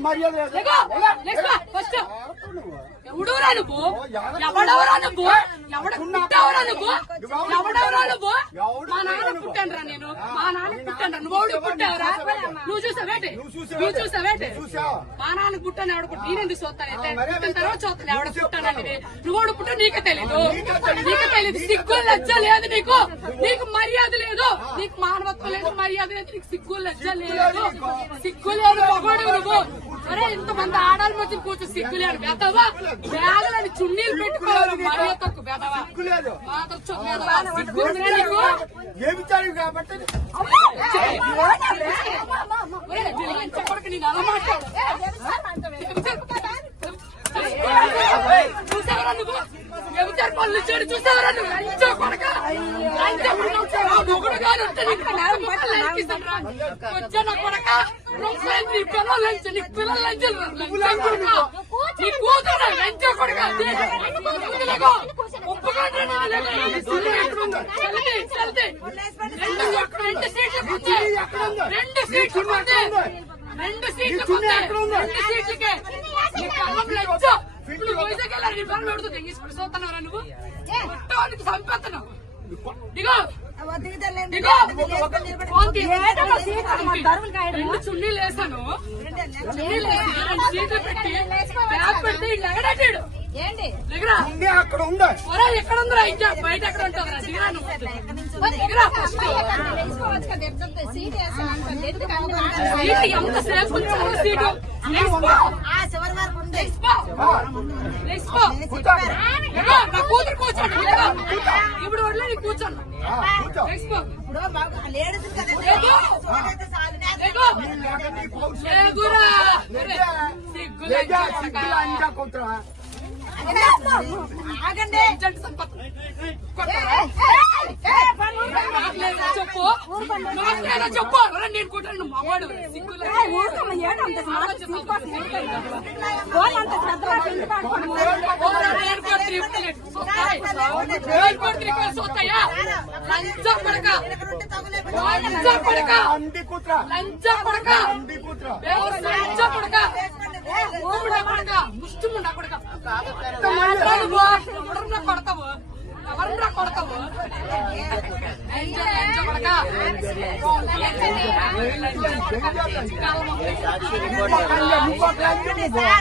మర్యాద ఫస్ట్ ఎవడవరా నువ్వు ఎవడవరా నువ్వు పుట్టావరా నువ్వు ఎవడవరా నువ్వు మా నాన్న పుట్టానురా నేను మా నాన్న పుట్టాను నువ్వు పుట్టావరా నువ్వు చూసావేటి నువ్వు చూసావేటి మా నాన్న పుట్టాను ఎవడ పుట్టి నేనెందుకు చూస్తాను పుట్టిన తర్వాత చూస్తాను ఎవడ పుట్టానని నువ్వు పుట్టా నీకే తెలీదు సిగ్గు లజ్జ లేదు నీకు మర్యాద లేదు నీకు మానవత్వం లేదు మర్యాద లేదు నీకు సిగ్గు లజ్జ లేదు సిగ్గు లేదు మగోడు నువ్వు అరే ఇంతమంది ఆడాల మధ్య కూర్చో సిగ్గు లేదు బెదవా బ్యాగులని చున్నీలు పెట్టుకోవాలి మర్యాద తక్కువ బెదవా సిగ్గు నీకు చెప్పడానికి నేను అలా మాట్లాడు చూసావరా నువ్వు ఎవరు పనులు చేయడు చూసావరా నువ్వు లంచో కొడక మొగుడు గారు వచ్చాను కొడక నీ పిల్లలు లంచ నీ పిల్లలు లంచాలు నీ కూతురు లంచో కొడక ఒప్పుకోండి రెండు సీట్లకే చూస్తున్నావురా నువ్వు చంపేస్తున్నావు రెండు చున్నీలు వేసాను సీట్లు పెట్టి బ్యాగ్ పెడితే ఇట్లా ఎగడాడు అక్కడ ఉందా ఎక్కడ ఉందిరా ఇంకా బయట ఎక్కడ ఉంటుందిరా ఎంత సేఫ్ సీటు నా కూతురు కూర్చోండి ఇప్పుడు వడ్లే నీకు కూర్చోండి చెప్పు చెప్పు నేను కూర్చోండి మగవాడు ముష్టిముండా కొడక కొడతావు ఎవరన్నా కొడతావు